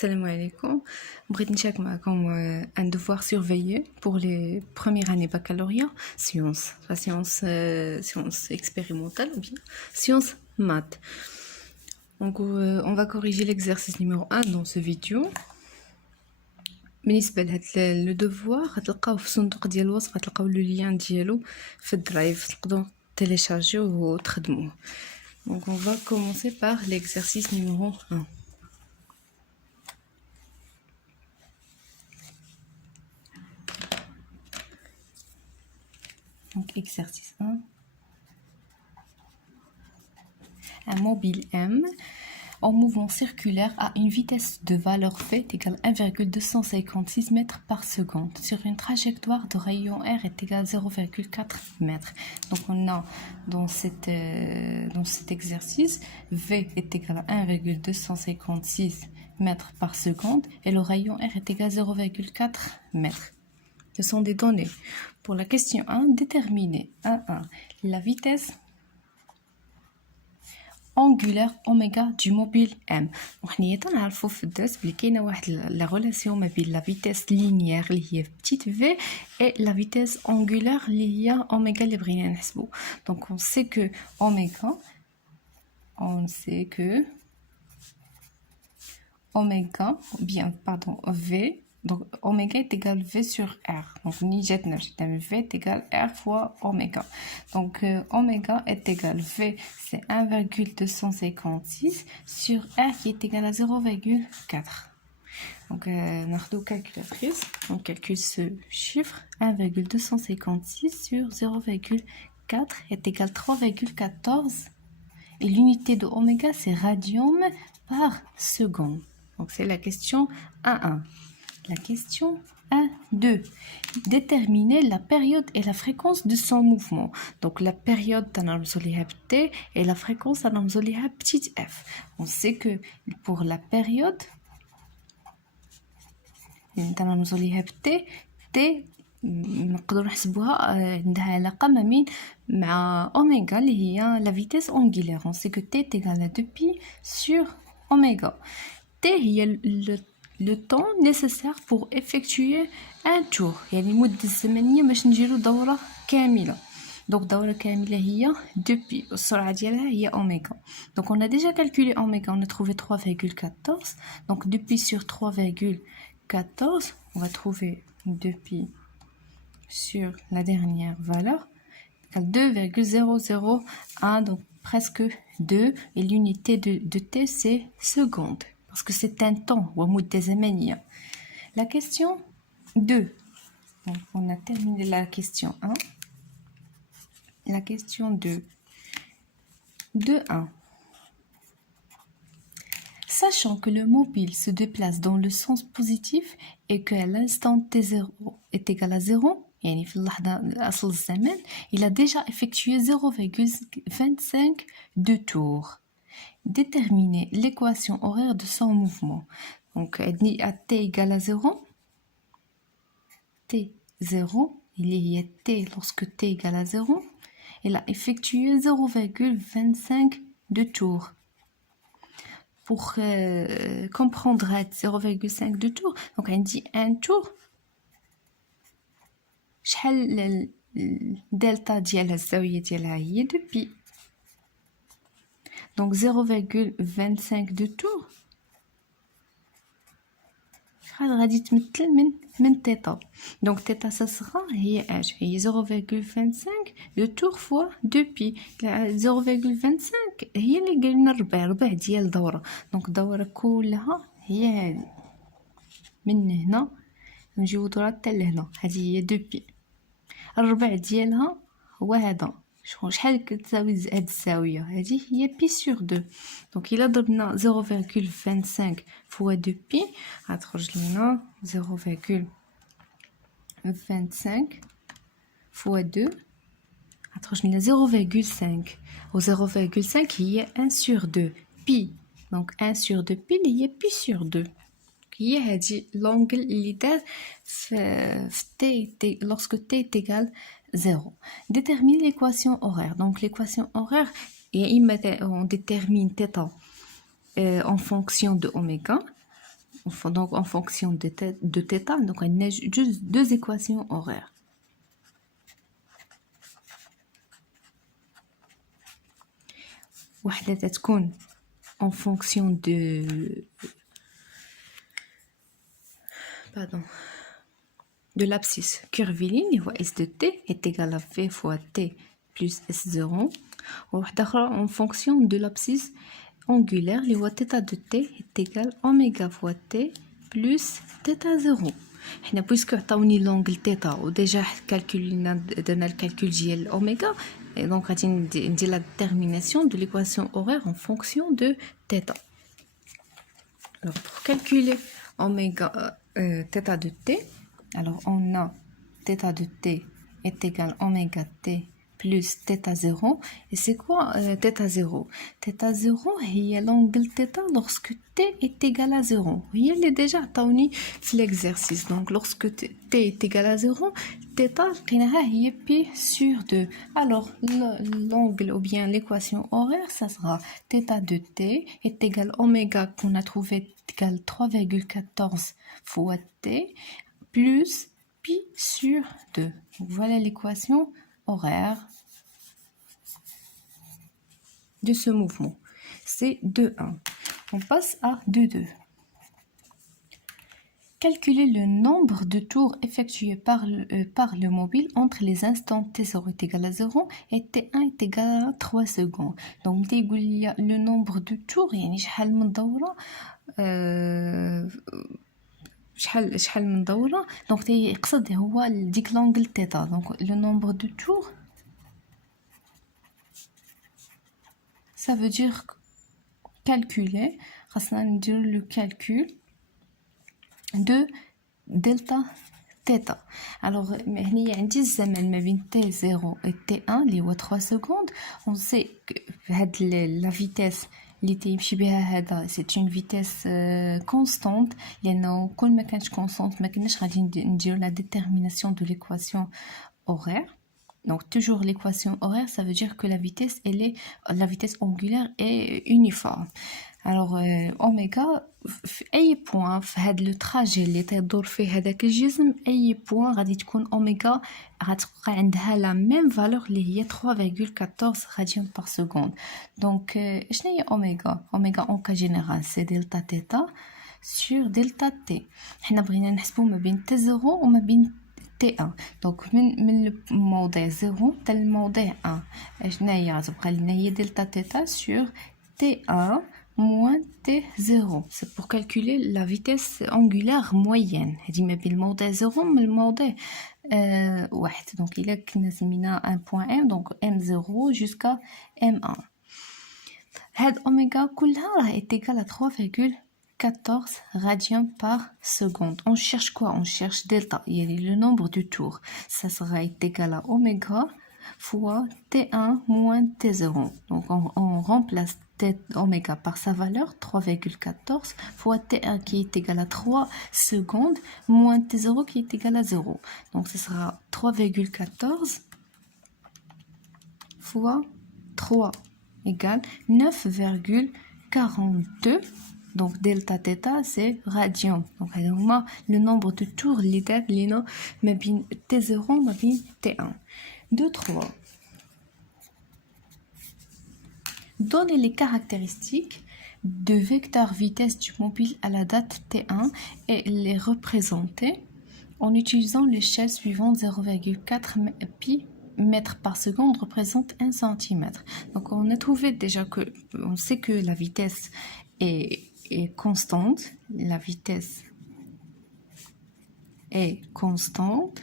Salam alaikum. بغيت نشارك معكم un devoir surveillé pour les premières années baccalauréat, sciences expérimentales ou bien sciences maths. Donc on va corriger l'exercice numéro 1 dans ce vidéo. بالنسبه لهاد لو دوفوار غتلقاوه في الصندوق ديال الوصف، غتلقاو لو لين ديالو في الدرايف، تقدروا télécharger وتخدموه. Donc on va commencer par l'exercice numéro 1. Donc exercice 1. Un mobile M en mouvement circulaire à une vitesse de valeur v égale 1,256 mètres par seconde sur une trajectoire de rayon R est égale 0,4 mètres. Donc on a dans cet exercice V est égal à 1,256 mètres par seconde et le rayon R est égal à 0,4 mètres. Ce sont des données. Pour la question 1, déterminer 1 la vitesse angulaire oméga du mobile M. وحنايا تنعرفوا في الدرس بلي كاينه واحد لا ريلاسيون ما بين لا فيتيس لينيير اللي هي petite v et la vitesse angulaire اللي هي اوميغا اللي بغينا نحسبوا. Donc on sait que oméga v. Donc oméga est égal V sur R. Donc V est égal R fois oméga. Donc oméga est égal V, c'est 1,256 sur R qui est égal à 0,4. Donc on calculatrice, on calcule ce chiffre. 1,256 sur 0,4 est égal à 3,14. Et l'unité de oméga c'est radium par seconde. Donc c'est la question 1. La question 1-2. Déterminer la période et la fréquence de son mouvement. Donc la période T et la fréquence petite f. On sait que pour la période T نقدر نحسبوها عندها علاقة ما بين مع أوميغا اللي هي la vitesse angulaire. On sait que T est égal à 2pi sur oméga. T هي le temps nécessaire pour effectuer un tour. يعني المدة الزمنية باش نديرو دورة كاملة. Donc دورة كاملة هي 2pi. السرعة ديالها هي oméga. Donc on a déjà calculé oméga, on a trouvé 3,14. Donc 2pi sur 3,14, on va trouver 2pi sur la dernière valeur, 2,001, donc presque 2, et l'unité de t c'est seconde, parce que c'est un temps, la question 2. Donc on a terminé la question 1. La question 2. 2.1. Sachant que le mobile se déplace dans le sens positif et qu'à l'instant t0 est égal à 0, il a déjà effectué 0,25 de tours. Déterminer l'équation horaire de son mouvement. Donc, à t égale à 0, t0, il y a t lorsque t égale à 0, il a effectué 0,25 de tours. Pour comprendre 0,5 de tour, donc on dit un tour. شحال delta ديالها الزاوية ديالها هي 2pi. Donc 0,25 de tour غادي تمثل من θ. Donc θ ça sera هي اش هي 0,25 de tour fois 2pi. 0,25 هي اللي قلنا ربع ديال الدورة. دونك الدورة كلها هي هذه من هنا نجيو دورة حتى لهنا، هذه هي 2pi. الربع ديالها هو هذا، شحال كتساوي هاد الزاوية هذه هي pi sur 2. دونك إلا ضربنا 0,25 fois 2pi غتخرج لنا 0,25 fois 2 غتخرج لنا 0,5 و 0,5 هي 1 sur 2 pi. donc 1 sur 2 pi اللي هي pi sur 2. هي هذه l'angle اللي دار في t lorsque t est égal 0. Détermine l'équation horaire. Donc l'équation horaire, on détermine θ en fonction de oméga. Donc, en fonction de θ, donc on a juste deux équations horaires. واحدة تكون en fonction de l'abscisse curviligne, S de t est égal à V fois t plus S0. En fonction de l'abscisse angulaire, les θ de t est égal à oméga fois t plus θ0. Puisque عطاوني l'angle θ وديجا calculنا درنا الكالكول ديال اوميغا, et donc غادي ندير la détermination de l'équation horaire en fonction de θ. Alors pour calculer oméga θ de t, alors on a θ de t est égal à oméga t plus θ0. Et c'est quoi θ0? θ0 هي l'angle θ lorsque t est égal à 0. هي اللي déjà عطاوني في l'exercice. Donc lorsque t est égal à 0, θ لقيناها هي pi sur 2. Alors l'angle ou bien l'équation horaire, ça sera θ de t est égal à oméga qu'on a trouvé égal 3,14 fois t plus pi sur 2. Donc, voilà l'équation horaire de ce mouvement. C'est 2,1. On passe à 2,2. Calculer le nombre de tours effectués par le mobile entre les instants t0 est égal à 0 et t1 est égal à 3 secondes. Donc, il y a le nombre de tours, يعني شحال من دورة شحال من دورة. Donc يقصد هو ديك l'angle θ. Donc le nombre de tours, ça veut dire calculer, خاصنا ندير le calcul de delta θ. Alors هني عندي الزمن ما بين t0 et t1 اللي هو 3 secondes. On sait que هاد la vitesse اللي تيمشي بها هذا c'est une vitesse constante, لأنه كل ما كانش constante ما كناش غادي نديرو la détermination de l'équation horaire. Donc toujours l'équation horaire, ça veut dire que la vitesse angulaire est uniforme. Alors oméga في اي بوين في هذا لو تراجي اللي تدور فيه هذاك الجسم, اي بوين غادي تكون اوميغا غتبقى عندها لا ميم فالور اللي هي 3,14 راديان بار سكوند. دونك شنو هي اوميغا؟ اوميغا اون كا جينيرال سي دلتا تيتا سور دلتا تي. حنا بغينا نحسبو ما بين تي 0 وما بين T1. Donc من الموضع 0 حتى الموضع 1 شنو هي غتبقى لنا هي دلتا تيتا sur T1 moins T0. C'est pour calculer la vitesse angulaire moyenne. هذه ما بين الموضع 0 من الموضع 1. Donc إلا كنا سمينا un point M, donc M0 jusqu'à M1. هاد أوميغا كلها راه est égal à 3,14 radians par seconde. On cherche quoi? On cherche delta, il y a le nombre du tour. Ça sera égal à oméga fois T1 moins T0. Donc on remplace oméga par sa valeur 3,14 fois T1 qui est égal à 3 secondes moins T0 qui est égal à 0. Donc ce sera 3,14 fois 3 égale 9,42. Donc delta θ c'est radian. Donc le nombre de tours اللي ما بين T0 ما بين T1. 2, 3. Donnez les caractéristiques de vecteur vitesse du mobile à la date T1 et les représenter en utilisant l'échelle suivante 0,4 pi mètres par seconde représente 1 cm. Donc on a trouvé déjà que on sait que la vitesse est constante. La vitesse est constante.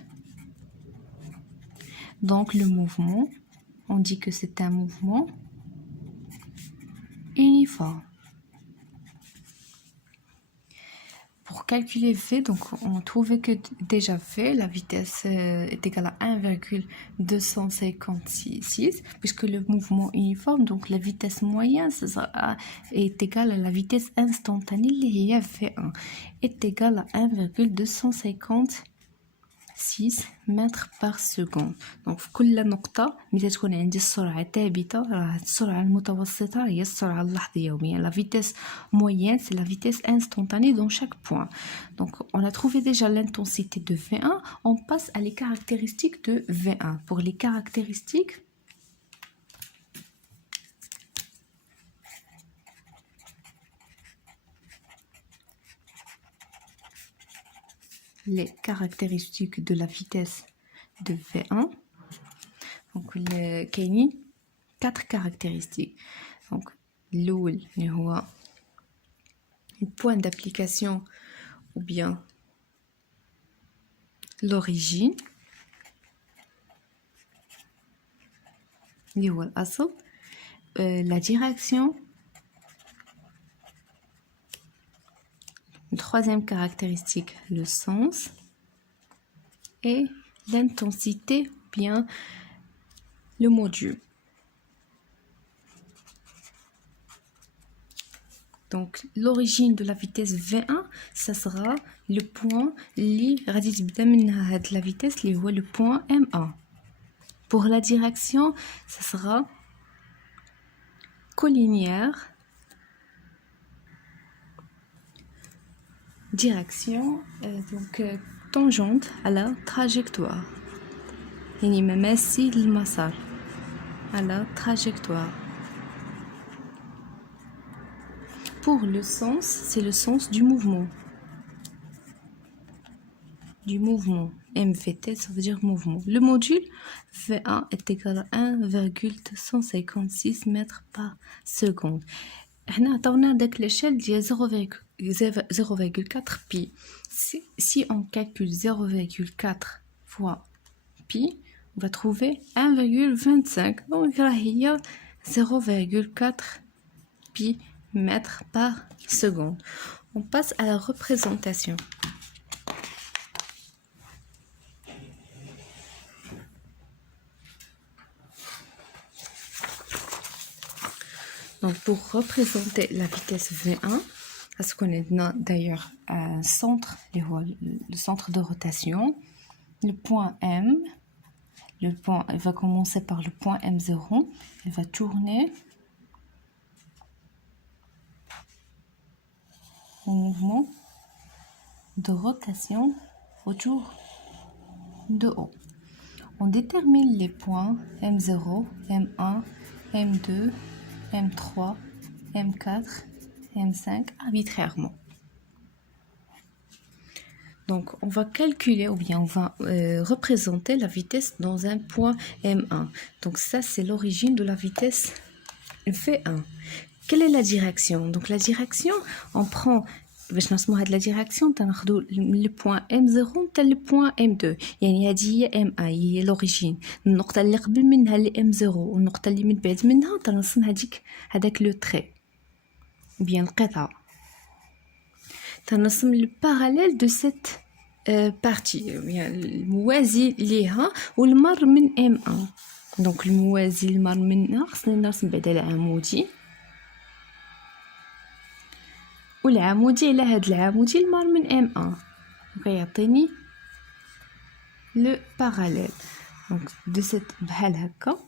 Donc le mouvement, on dit que c'est un mouvement uniforme. Pour calculer V, donc on trouvait que déjà V, la vitesse est égale à 1,256 puisque le mouvement uniforme, donc la vitesse moyenne est égale à la vitesse instantanée, V1 est égale à 1,256 6 mètres par seconde. Donc في كل نقطة متى تكون عندي السرعة ثابتة راه السرعة المتوسطة هي السرعة اللحظية وهي la vitesse moyenne c'est la vitesse instantanée dans chaque point. Donc on a trouvé déjà l'intensité de V1, on passe à les caractéristiques de V1. Pour les caractéristiques, de la vitesse de V1. Donc il y a 4 caractéristiques. Donc l'oul, le point d'application ou bien l'origine, la direction. Une troisième caractéristique, le sens et l'intensité, bien le module. Donc l'origine de la vitesse V1, ça sera le point de la vitesse, le point M1. Pour la direction, ça sera collinéaire. Direction, donc tangente à la trajectoire. يعني مماثل للمسار à la trajectoire. Pour le sens, c'est le sens du mouvement. MVT, ça veut dire mouvement. Le module V1 est égal à 1,256 mètres par seconde. احنا عطاونا داك l'échelle ديال 0,4 pi. Si on calcule 0,4 fois pi, on va trouver 1,25. Donc là il y a 0,4 pi mètres par seconde. On passe à la représentation. Donc pour représenter la vitesse V1, parce qu'on a d'ailleurs un centre, le centre de rotation, le point M, il va commencer par le point M0, il va tourner en mouvement de rotation autour de O. On détermine les points M0, M1, M2, M3, M4, M5 arbitrairement. Donc on va calculer ou bien on va représenter la vitesse dans un point M1. Donc ça c'est l'origine de la vitesse V1. Quelle est la direction? Donc la direction, on prend باش نرسموا هاد la direction تناخدو le point M0 حتى le point M2. يعني هذه هي M1 هي l'origine. النقطة اللي قبل منها اللي M0 والنقطة اللي من بعد منها تنرسم هذاك لو تري. بيان القطعة. تنرسم le parallèle de cette partie. الموازي ليها والمر من M1. Donc الموازي المر منها خصنا نرسم بعدا العمودي. والعمودي على هاد العمودي المار من M1 وكيعطيني لو باراليل. دونك دو سيت بحال هكا.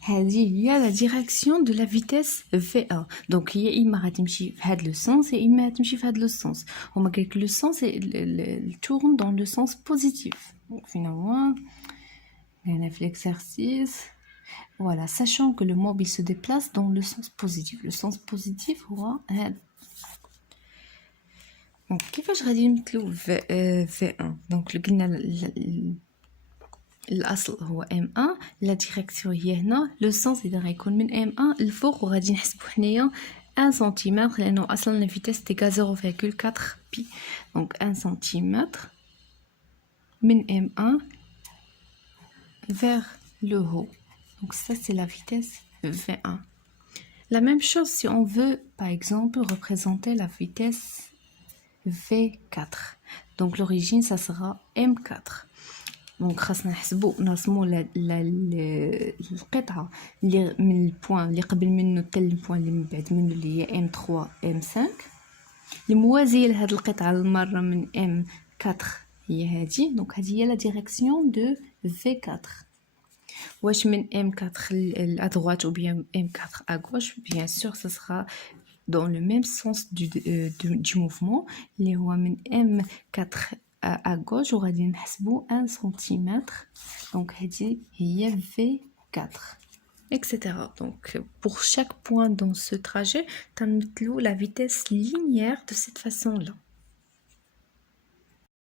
هذه هي لا ديريكسيون دو لا فيتيس V1. دونك هي اما غتمشي في هاد لو سونس يا اما غتمشي في هاد لو سونس. هما قالك لو سونس tourne dans le sens positif. Donc finalement on a fait l'exercice. Voilà, sachant que le mobile se déplace dans le sens positif. Le sens positif هو هذا. Donc كيفاش غادي نمثلو V1. Donc قلنا الاصل هو M1. لا ديريكسيون هي هنا. لو سونس اذا غيكون من M1 الفوق وغادي نحسبو حنايا 1 سنتيمتر لانه اصلا لا فيتيس تيكا 0,4 بي. دونك 1 سنتيمتر من M1 vers le haut. Donc ça c'est la vitesse V1. La même chose si on veut par exemple représenter la vitesse V4. Donc l'origine ça sera M4. Donc خاصنا نحسبوا نرسموا القطعه اللي من البوين اللي قبل منه حتى البوين اللي من بعد منه اللي هي M3 M5. الموازية لهاد القطعة المرة من M4 هي هادي، دونك هادي هي لا ديريكسيون دو V4. واش من M4 à droite ou bien M4 à gauche, bien sûr ce sera dans le même sens du mouvement. اللي هو من M4 à gauche وغادي نحسبو 1 cm. donc هادي هي V4 etc. Donc pour chaque point dans ce trajet, t'as la vitesse linéaire de cette façon-là.